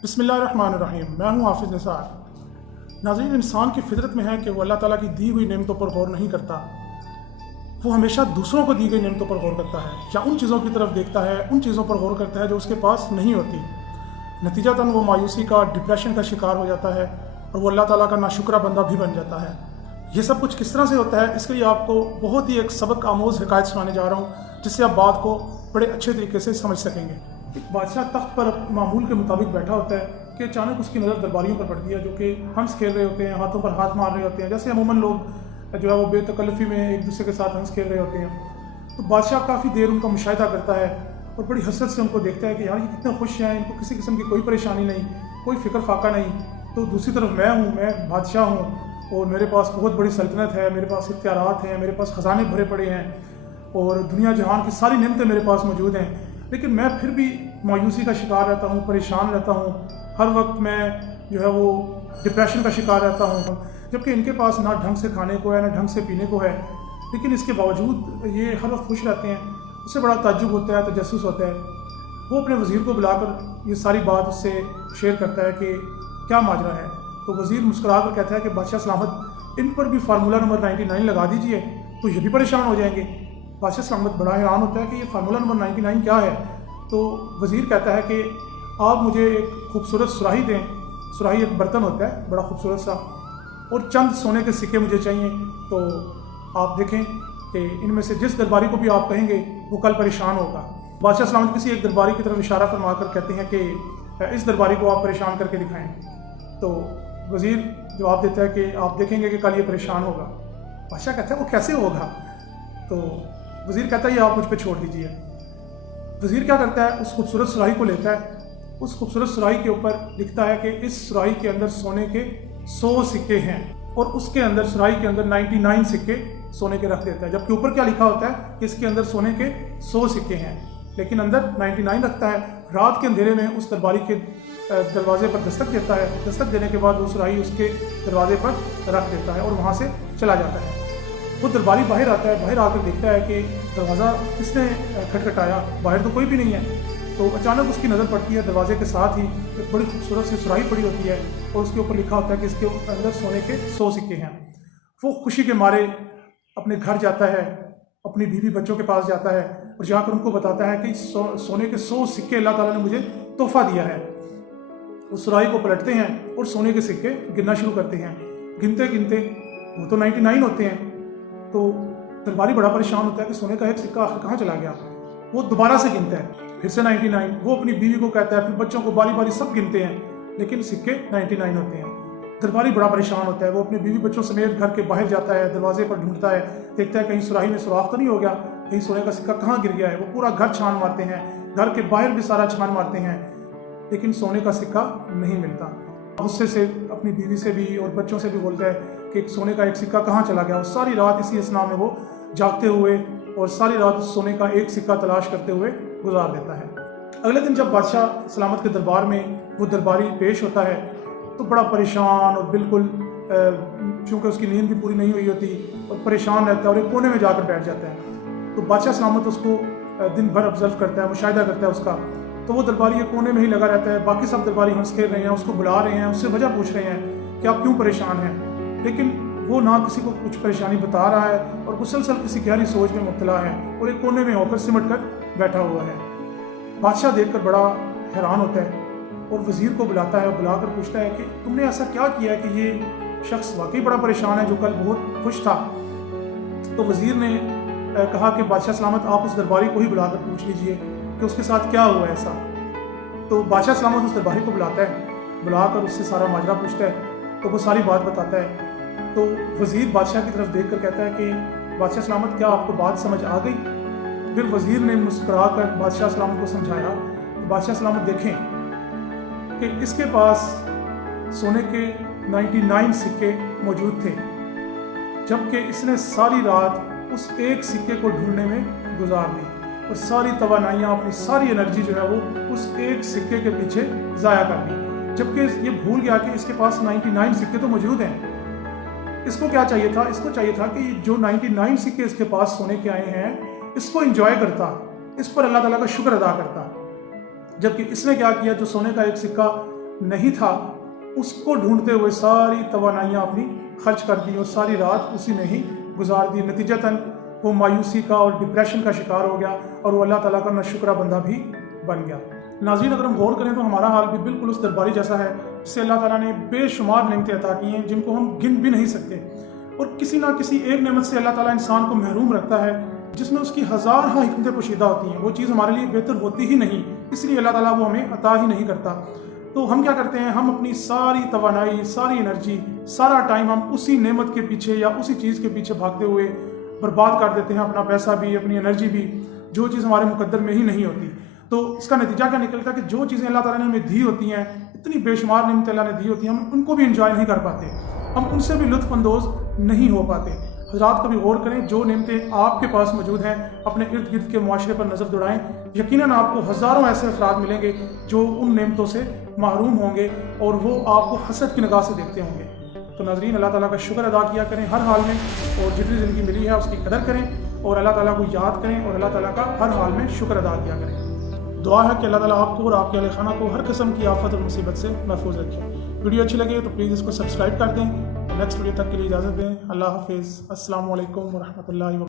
बिस्मिल्लाहिर्रहमानिर्रहीम। मैं हूँ हाफिज़ निसार। नाज़रीन, इंसान की फितरत में है कि वो अल्लाह ताला की दी हुई नेमतों पर गौर नहीं करता। वो हमेशा दूसरों को दी गई नेमतों पर गौर करता है या उन चीज़ों की तरफ देखता है, उन चीज़ों पर गौर करता है जो उसके पास नहीं होती। नतीजतन वो मायूसी का, डिप्रेशन का शिकार हो जाता है और वो अल्लाह ताला का नाशुक्रा बंदा भी बन जाता है। ये सब कुछ किस तरह से होता है, इसके लिए आपको बहुत ही एक सबक आमोज़ हिकायत सुनाने जा रहा हूँ, जिससे आप बात को बड़े अच्छे तरीके से समझ सकेंगे। एक बादशाह तख्त पर मामूल के मुताबिक बैठा होता है कि अचानक उसकी नज़र दरबारियों पर पड़ती है, जो कि हंस खेल रहे होते हैं, हाथों पर हाथ मार रहे होते हैं, जैसे अमूमन लोग जो है वो बेतकल्लफ़ी में एक दूसरे के साथ हंस खेल रहे होते हैं। तो बादशाह काफ़ी देर उनका मुशाहिदा करता है और बड़ी हसरत से उनको देखता है कि यार ये कितने खुश हैं, इनको किसी किस्म की कोई परेशानी नहीं, कोई फ़िक्र फाका नहीं। तो दूसरी तरफ मैं बादशाह हूँ और मेरे पास बहुत बड़ी सल्तनत है, मेरे पास इख्तियारात हैं, मेरे पास ख़जाने भरे पड़े हैं और दुनिया जहान की सारी नेमतें मेरे पास मौजूद हैं, लेकिन मैं फिर भी मायूसी का शिकार रहता हूँ, परेशान रहता हूँ। हर वक्त मैं जो है वो डिप्रेशन का शिकार रहता हूँ, जबकि इनके पास ना ढंग से खाने को है, ना ढंग से पीने को है, लेकिन इसके बावजूद ये हर वक्त खुश रहते हैं। उससे बड़ा ताज्जुब होता है, तजस्सुस होता है। वो अपने वज़ीर को बुलाकर ये सारी बात उससे शेयर करता है कि क्या माजरा है। तो वज़ीर मुस्कुरा कर कहता है कि बादशाह सलामत, इन पर भी फार्मूला नंबर 99 लगा दीजिए तो ये भी परेशान हो जाएंगे। बादशाह सलामत बड़ा हैरान होता है कि ये फार्मूला नंबर 99 क्या है। तो वज़ीर कहता है कि आप मुझे एक खूबसूरत सुराही दें। सुराही एक बर्तन होता है बड़ा खूबसूरत सा, और चंद सोने के सिक्के मुझे चाहिए। तो आप देखें कि इनमें से जिस दरबारी को भी आप कहेंगे वो कल परेशान होगा। बादशाह सलामत किसी एक दरबारी की तरफ इशारा फरमा कर कहते हैं कि इस दरबारी को आप परेशान करके दिखाएं। तो वज़ीर जवाब देता है कि आप देखेंगे कि कल ये परेशान होगा। बादशाह कहता है वो कैसे होगा। तो वज़ीर कहता है ये आप मुझ पर छोड़ दीजिए। वज़ीर क्या करता है, उस खूबसूरत सुराही को लेता है। उस खूबसूरत सुराही के ऊपर लिखता है कि इस सुराही के अंदर सोने के 100 सिक्के हैं, और उसके अंदर सुराही के अंदर 99 सिक्के सोने के रख देता है। जबकि ऊपर क्या लिखा होता है कि इसके अंदर सोने के 100 सिक्के हैं, लेकिन अंदर 99 रखता है। रात के अंधेरे में उस दरबारी के दरवाजे पर दस्तक देता है। दस्तक देने के बाद वो सुराही उसके दरवाजे पर रख देता है और वहाँ से चला जाता है। वो दरबारी बाहर आता है, बाहर आकर देखता है कि दरवाज़ा किसने खटखटाया, बाहर तो कोई भी नहीं है। तो अचानक उसकी नज़र पड़ती है दरवाजे के साथ ही एक बड़ी खूबसूरत सी सुराही पड़ी होती है और उसके ऊपर लिखा होता है कि इसके अंदर सोने के 100 सिक्के हैं। वो खुशी के मारे अपने घर जाता है, अपनी बीवी बच्चों के पास जाता है और जाकर उनको बताता है कि सोने के 100 सिक्के अल्लाह ताला ने मुझे तोहफा दिया है। उस सुराही को पलटते हैं और सोने के सिक्के गिनना शुरू करते हैं। गिनते गिनते वो तो 99 होते हैं। तो दरबारी बड़ा परेशान होता है कि सोने का एक सिक्का आखिर कहाँ चला गया। वो दोबारा से गिनता है, फिर से 99। वो अपनी बीवी को कहता है, फिर बच्चों को, बारी बारी सब गिनते हैं, लेकिन सिक्के 99 होते हैं। दरबारी बड़ा परेशान होता है। वो अपने बीवी बच्चों समेत घर के बाहर जाता है, दरवाजे पर ढूंढता है, देखता है कहीं सुराही में सुराख तो नहीं हो गया, कहीं सोने का सिक्का कहाँ गिर गया है। वो पूरा घर छान मारते हैं, घर के बाहर भी सारा छान मारते हैं, लेकिन सोने का सिक्का नहीं मिलता। गुस्से से अपनी बीवी से भी और बच्चों से भी बोलता है कि सोने का एक सिक्का कहाँ चला गया। और सारी रात इसी असना में वो जागते हुए और सारी रात सोने का एक सिक्का तलाश करते हुए गुजार देता है। अगले दिन जब बादशाह सलामत के दरबार में वो दरबारी पेश होता है तो बड़ा परेशान और बिल्कुल चूँकि उसकी नींद भी पूरी नहीं हुई होती और परेशान रहता है और एक कोने में जाकर बैठ जाता है। तो बादशाह सलामत उसको दिन भर ऑब्जर्व करता है, मुशाहिदा करता है उसका। तो वो दरबारी एक कोने में ही लगा रहता है। बाकी सब दरबारी हंस खेल रहे हैं, उसको बुला रहे हैं, उससे वजह पूछ रहे हैं कि आप क्यों परेशान हैं, लेकिन वो ना किसी को कुछ परेशानी बता रहा है और मुसलसल किसी गहरी सोच में मुब्तला है और एक कोने में होकर सिमट कर बैठा हुआ है। बादशाह देखकर बड़ा हैरान होता है और वज़ीर को बुलाता है और बुलाकर पूछता है कि तुमने ऐसा क्या किया है कि ये शख्स वाकई बड़ा परेशान है जो कल बहुत खुश था। तो वज़ीर ने कहा कि बादशाह सलामत, आप उस दरबारी को ही बुलाकर पूछ लीजिए कि उसके साथ क्या हुआ ऐसा। तो बादशाह सलामत उस दरबारी को बुलाता है, बुलाकर उससे सारा माजरा पूछता है। तो वो सारी बात बताता है। तो वज़ीर बादशाह की तरफ देखकर कहता है कि बादशाह सलामत, क्या आपको बात समझ आ गई। फिर वज़ीर ने मुस्कुरा कर बादशाह सलामत को समझाया कि बादशाह सलामत देखें कि इसके पास सोने के 99 सिक्के मौजूद थे, जबकि इसने सारी रात उस एक सिक्के को ढूंढने में गुजार दी और सारी तवानाइयाँ, अपनी सारी एनर्जी जो है वो उस एक सिक्के के पीछे ज़ाया कर दी, जबकि ये भूल गया कि इसके पास 99 सिक्के तो मौजूद हैं। इसको क्या चाहिए था, इसको चाहिए था कि जो 99 सिक्के इसके पास सोने के आए हैं इसको एंजॉय करता, इस पर अल्लाह ताला का शुक्र अदा करता। जबकि इसने क्या किया, जो सोने का एक सिक्का نہیں تھا اس کو ڈھونڈتے ہوئے ساری توانائیاں اپنی خرچ کر دی اور ساری رات اسی میں ہی گزار دی. نتیجتاً وہ مایوسی کا اور ڈپریشن کا شکار ہو گیا اور وہ اللہ تعالیٰ کا ناشکرہ بندہ بھی بن گیا. ناظرین اگر ہم غور کریں تو ہمارا حال بھی بالکل اس درباری جیسا ہے جس سے اللہ تعالیٰ نے بے شمار نعمتیں عطا کی ہیں جن کو ہم گن بھی نہیں سکتے, اور کسی نہ کسی ایک نعمت سے اللہ تعالیٰ انسان کو محروم رکھتا ہے جس میں اس کی ہزار حکمتیں پوشیدہ ہوتی ہیں. وہ چیز ہمارے لیے بہتر ہوتی ہی نہیں, اس لیے اللہ تعالیٰ وہ ہمیں عطا ہی نہیں کرتا. تو ہم کیا کرتے ہیں, ہم اپنی ساری توانائی, ساری انرجی, سارا ٹائم ہم اسی نعمت کے پیچھے یا اسی چیز کے پیچھے بھاگتے ہوئے برباد کر دیتے ہیں, اپنا پیسہ بھی, اپنی انرجی بھی, جو چیز ہمارے مقدر میں ہی نہیں ہوتی. تو اس کا نتیجہ کیا نکلتا ہے کہ جو چیزیں اللہ تعالیٰ نے ہمیں دی ہوتی ہیں, اتنی بے شمار نعمتیں اللہ نے دی ہوتی ہیں, ہم ان کو بھی انجوائے نہیں کر پاتے, ہم ان سے بھی لطف اندوز نہیں ہو پاتے. حضرات کبھی غور کریں, جو نعمتیں آپ کے پاس موجود ہیں اپنے ارد گرد کے معاشرے پر نظر دوڑائیں, یقیناً آپ کو ہزاروں ایسے افراد ملیں گے جو ان نعمتوں سے محروم ہوں گے اور وہ آپ کو حسد کی نگاہ سے دیکھتے ہوں گے. تو ناظرین اللہ تعالیٰ کا شکر ادا کیا کریں ہر حال میں, اور جتنی زندگی ملی ہے اس کی قدر کریں اور اللہ تعالیٰ کو یاد کریں اور اللہ تعالیٰ کا ہر حال میں شکر ادا کیا کریں. دعا ہے کہ اللہ تعالیٰ آپ کو اور آپ کے اہل خانہ کو ہر قسم کی آفت اور مصیبت سے محفوظ رکھے. ویڈیو اچھی لگے تو پلیز اس کو سبسکرائب کر دیں. نیکسٹ ویڈیو تک کے لیے اجازت دیں. اللہ حافظ. السلام علیکم ورحمۃ اللہ وبرکاتہ.